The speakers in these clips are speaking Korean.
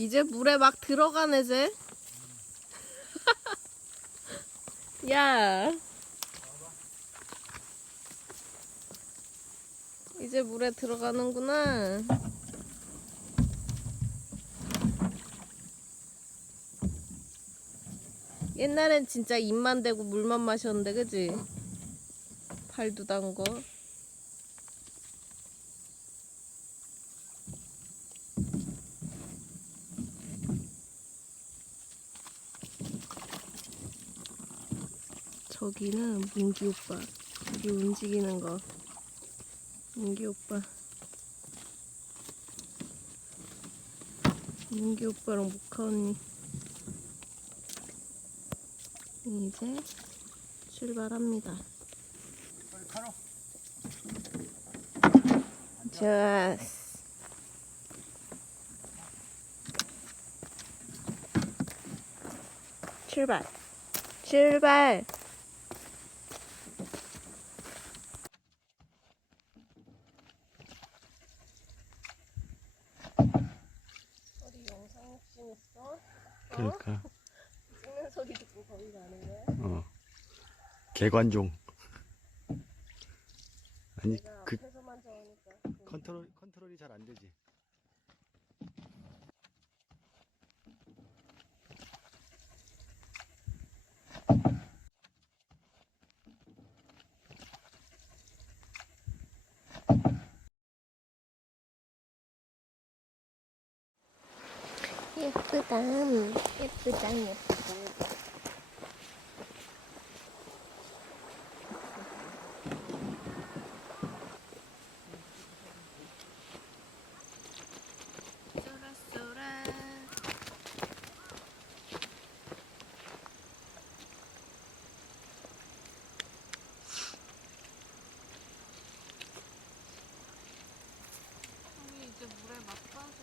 이제 물에 막 들어가네, 쟤. 야. 이제 물에 들어가는구나. 옛날엔 진짜 입만 대고 물만 마셨는데, 그지? 발도 담궈. 저기는 문기 오빠. 여기 움직이는 거. 문기 오빠. 문기 오빠랑 모카 언니. 이제 출발합니다. 좋았어. 출발. 출발. 어디 영상 욕심 있어? 그러니까. 찍는 소리 듣고 거기 가는 거야? 개관종. 아니 내가 그 앞에서만 저으니까. 컨트롤이 잘 안 되지. 예쁘다. 예쁘다. 예쁘다. 쏘라. 우리 이제 물에 막 빠져.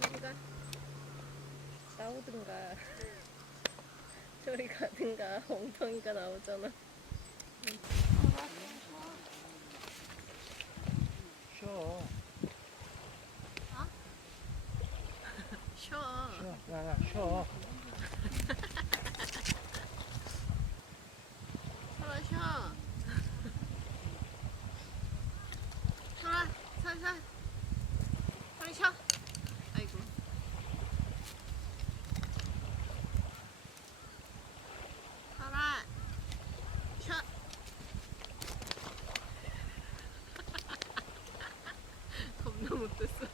저리가 나오든가 저리 가든가. 엉덩이가 나오잖아. 쉬어. 쉬어. 야, 쉬어. 설아 쉬어. 설아 살살. 빨리 쉬어. 아이고. 설아 쉬어. 겁나 못됐어.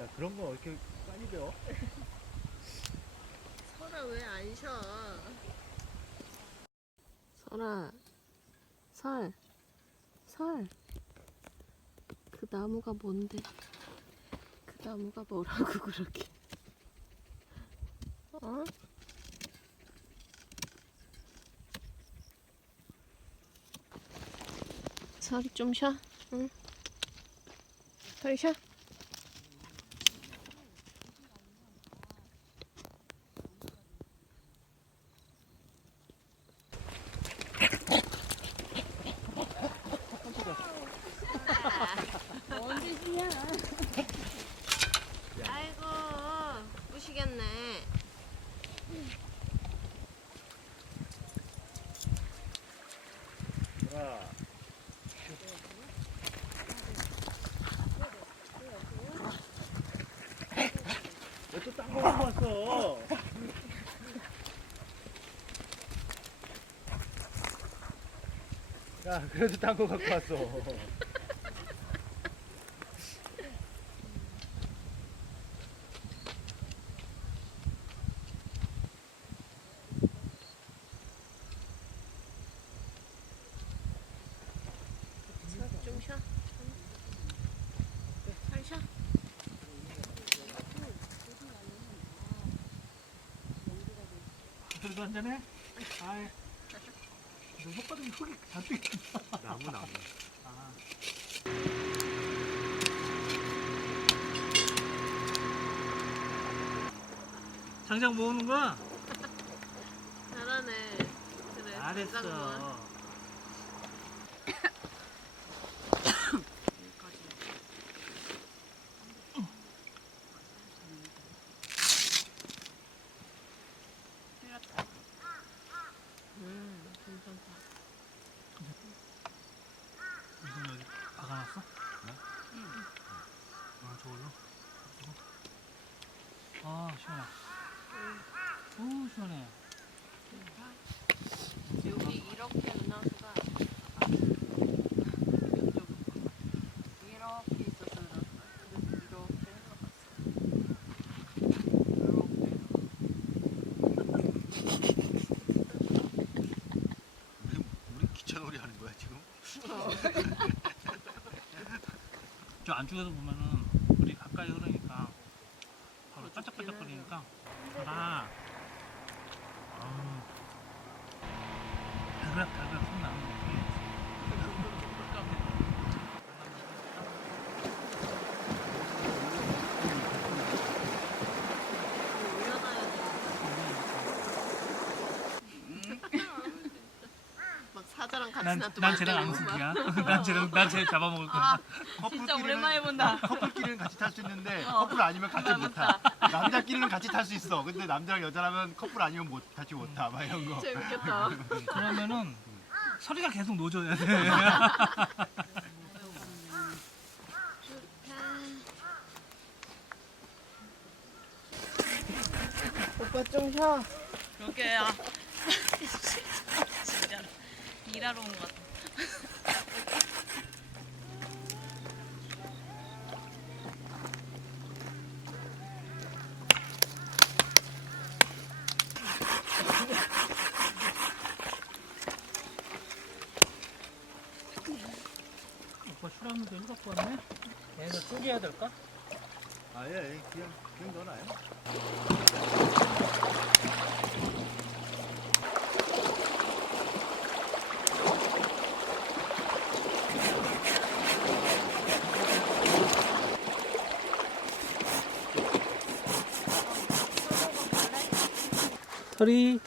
야, 그런 거 이렇게 빨리 배워? 설아 왜 안 쉬어? 설아, 설. 그 나무가 뭔데? 그 나무가 뭐라고 그렇게? 어? 설이 좀 쉬어. 응. 설이 쉬어. 아이고, 부시겠네. 갖고 왔어. 야, 그래도 딴 거 갖고 왔어. 좀 쉬어. 잘 쉬어. 그래도 한잔해? 아이. 너 속바닥에 흙이 잔뜩 있다. 나무. 아. 장작 모으는 거야? 잘하네. 그래. 잘했어. 장작 모아. 괜찮다. 이건 여기 박아놨어? 네? 응. 아, 저걸로? 아, 시원해. 오, 시원해. 여기 이렇게 은하수가 이렇게 있어서 그런 거야. 그래서 이렇게 우리 기차놀이 하는 거야, 지금? 저 안쪽에서 보면은 물이 가까이 흐르니까 바로 반짝반짝거리니까 아, 달그락 손 나는 느낌이 올려놔야 돼. 막 사자랑 같이 놔두면 난 안 쟤랑 되고 앙숙이야. 막. 난 쟤 잡아먹을 거야. 진짜 오랜만에 본다. 커플끼리는 같이 탈 수 있는데 커플 아니면 같이 못 타. 남자끼리는 같이 탈 수 있어. 근데 남자랑 여자라면 커플 아니면 같이 못 타. 막 이런 거. 재밌겠다. 그러면은 서리가 계속 노져야 돼. 오빠 좀 쉬어. 그러게야. 진짜 일하러 온 것 같아. 오빠 슈라면도 일로 갖고 왔네? 얘는 쪼개야 될까? 아예 그냥 넣어놔요. 서리.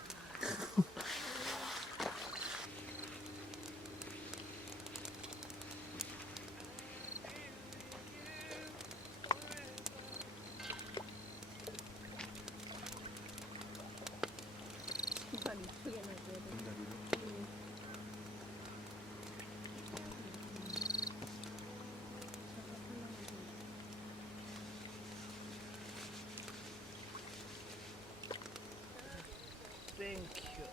신발 이쁘게 놔줘야 돼. 땡큐.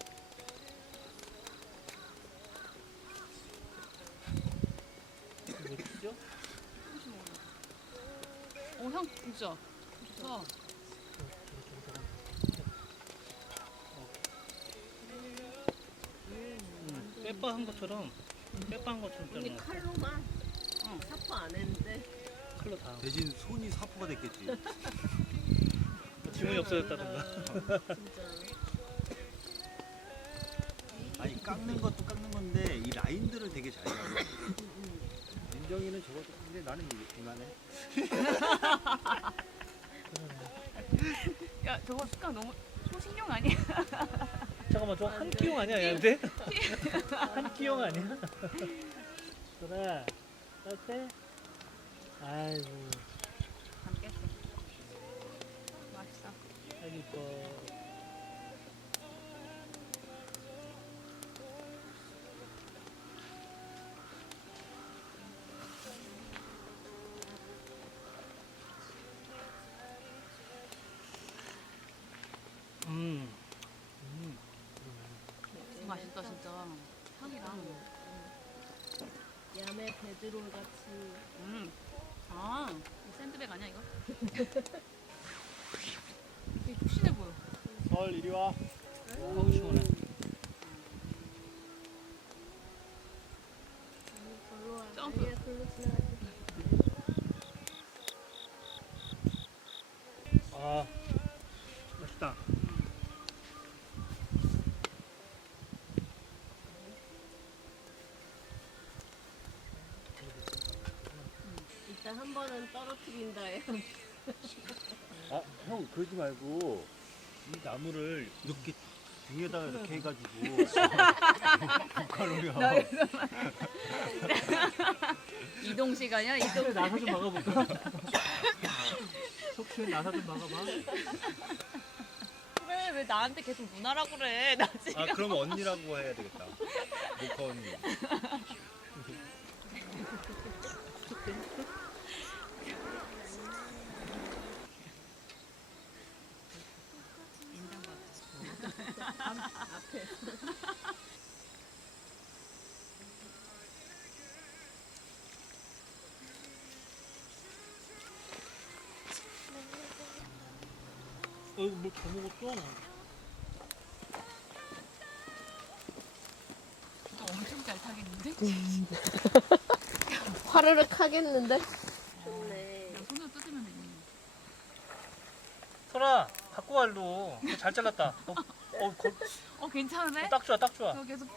뭐죠? 형 진짜 좋다. 빼빠한 것처럼 언니 잘라. 칼로만 사포 안 했는데 칼로 다. 대신 손이 사포가 됐겠지. 지문이 없어졌다던가. 진짜 아니 깎는 것도 깎는 건데 이 라인들을 되게 잘 잡아. 민정이는 저것도 근데 나는 이만해. 야 저거 습관 너무 소신용 아니야? 잠깐만, 저 한 끼용 아니야, 얘한테? 한 끼용 아니야? 그래. 따뜻해? 아이고, 안 깼어. 맛있어. 아이고, 이뻐. 맛있다 진짜. 향이랑. 야매 베드롤 같이. 아, 이거 샌드백 아니야 이거? 되게 푹신해 보여. 설 이리 와. 어우 시원해. 별로 안 점프. 아니야, 별로 지나가지. 아 맛있다. 일단 한 번은 떨어뜨린다 해. 아, 형 그러지 말고 이 나무를 이렇게 등에다가 이렇게 해가지고 북한으로요. 이동 시간이야? 이동. 속초에 나사 좀 막아볼까? 속초에 나사 좀 막아봐. 그래 왜 나한테 계속 누나라고 그래? 나 지금. 아, 그러면 언니라고 해야 되겠다. 모카 언니. 어 이거 뭘다 먹었어? 엄청 잘 타겠는데? 화르륵 하겠는데? 좋네. 그냥 손으로 뜯으면 되니. 설아 갖고 와 일로. 잘 잘랐다. 괜찮은데? 딱 좋아 딱 좋아. 저 계속.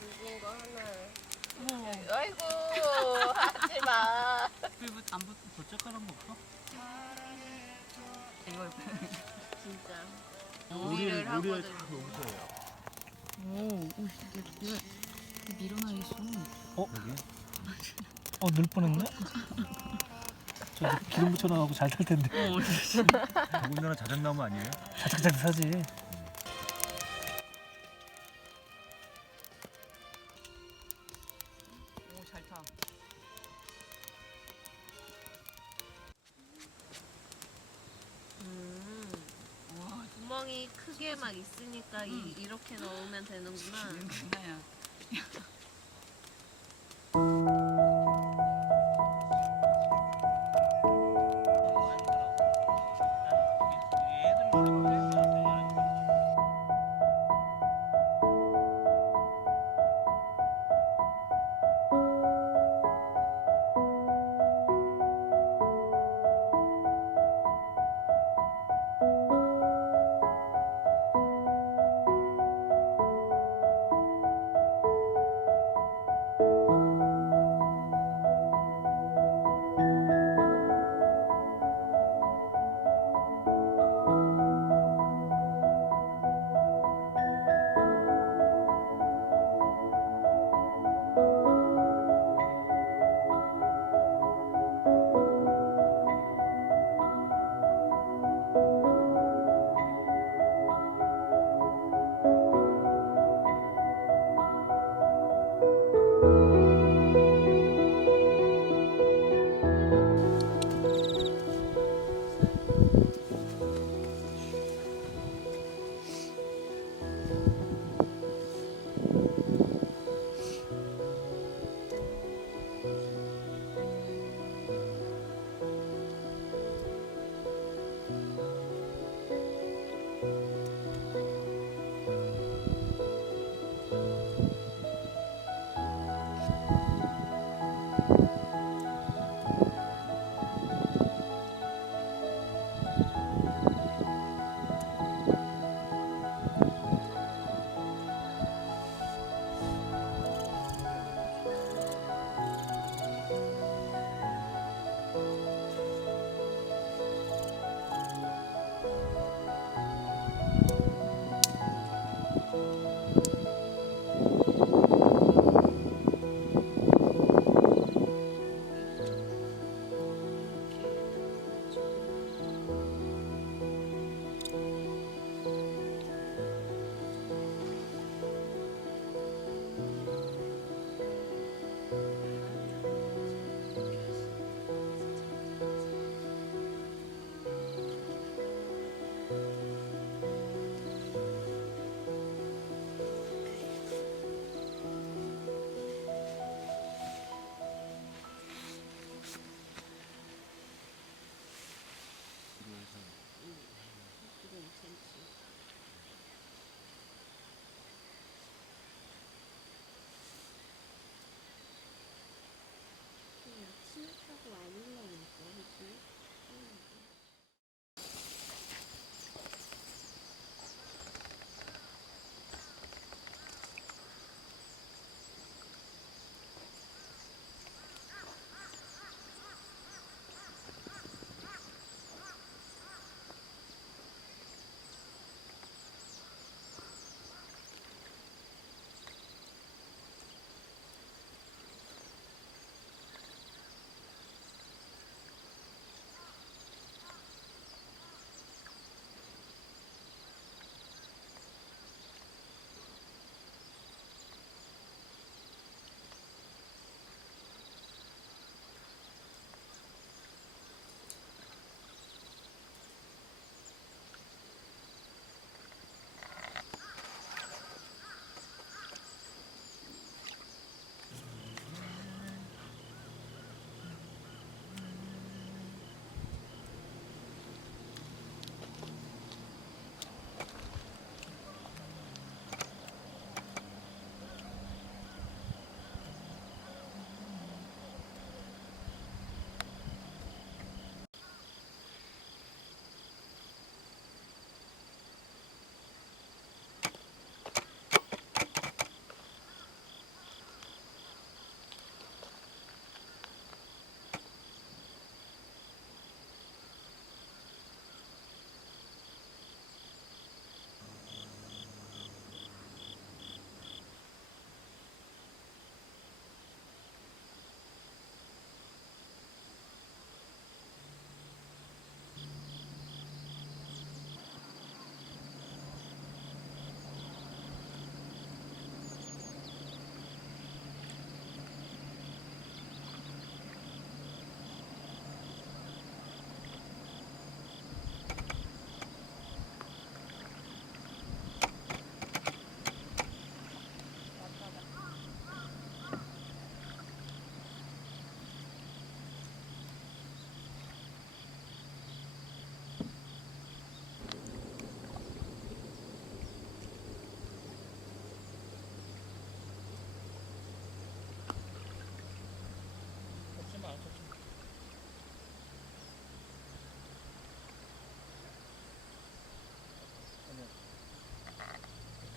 묵은 거 하나. 어머. 아이고, 하지 마. 불붙 안 붙. 더 쬐까란 거 없어? 이거. 진짜. 우리를 하거든. 용서해요. 오, 이거 밀어놔 있어. 늘 뻔했네. 저 기름 묻혀놔가고 잘 탈 텐데. 더군다나 자작나무 아니에요? 자작자작 사지. 오, 잘 타. 와, 구멍이 크게 막 있으니까 이렇게 넣으면 되는구나. 장난이야.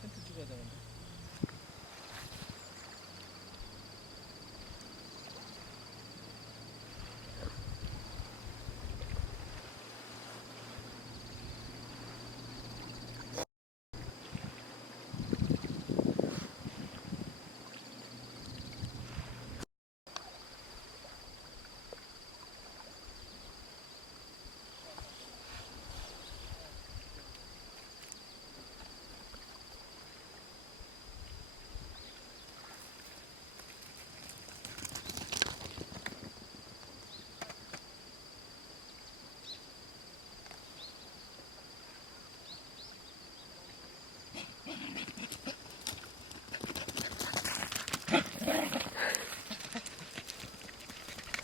텐트 찍어야 되는데.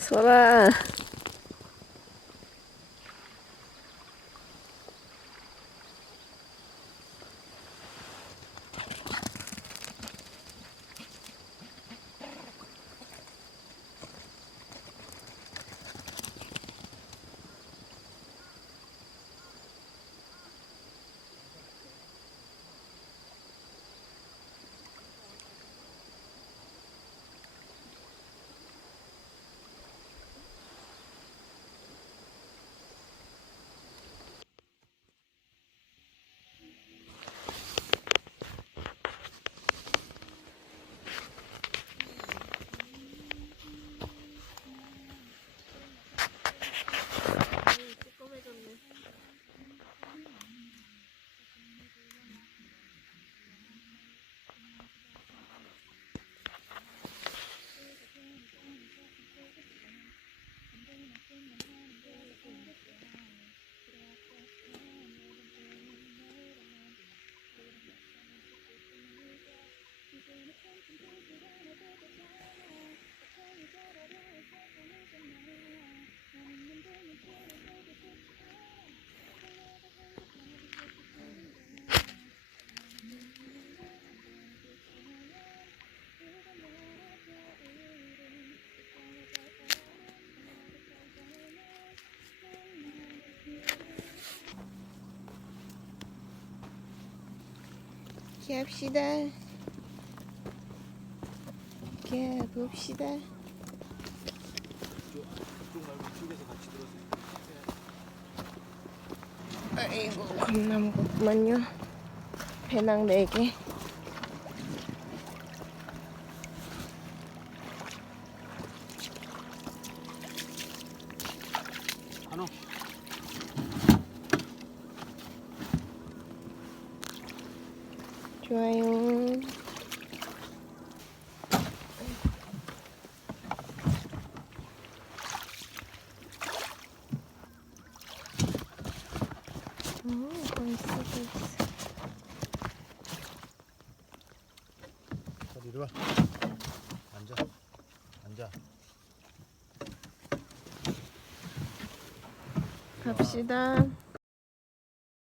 소라. 이렇게 합시다. 이렇게 봅시다. 이쪽 말고 이쪽에서 같이 들어서. 아이고 겁나 무겁구만요. 배낭 4개. 한호. 좋아요. 벌써 벌써. 자, 이리 와. 앉아. 앉아. 갑시다.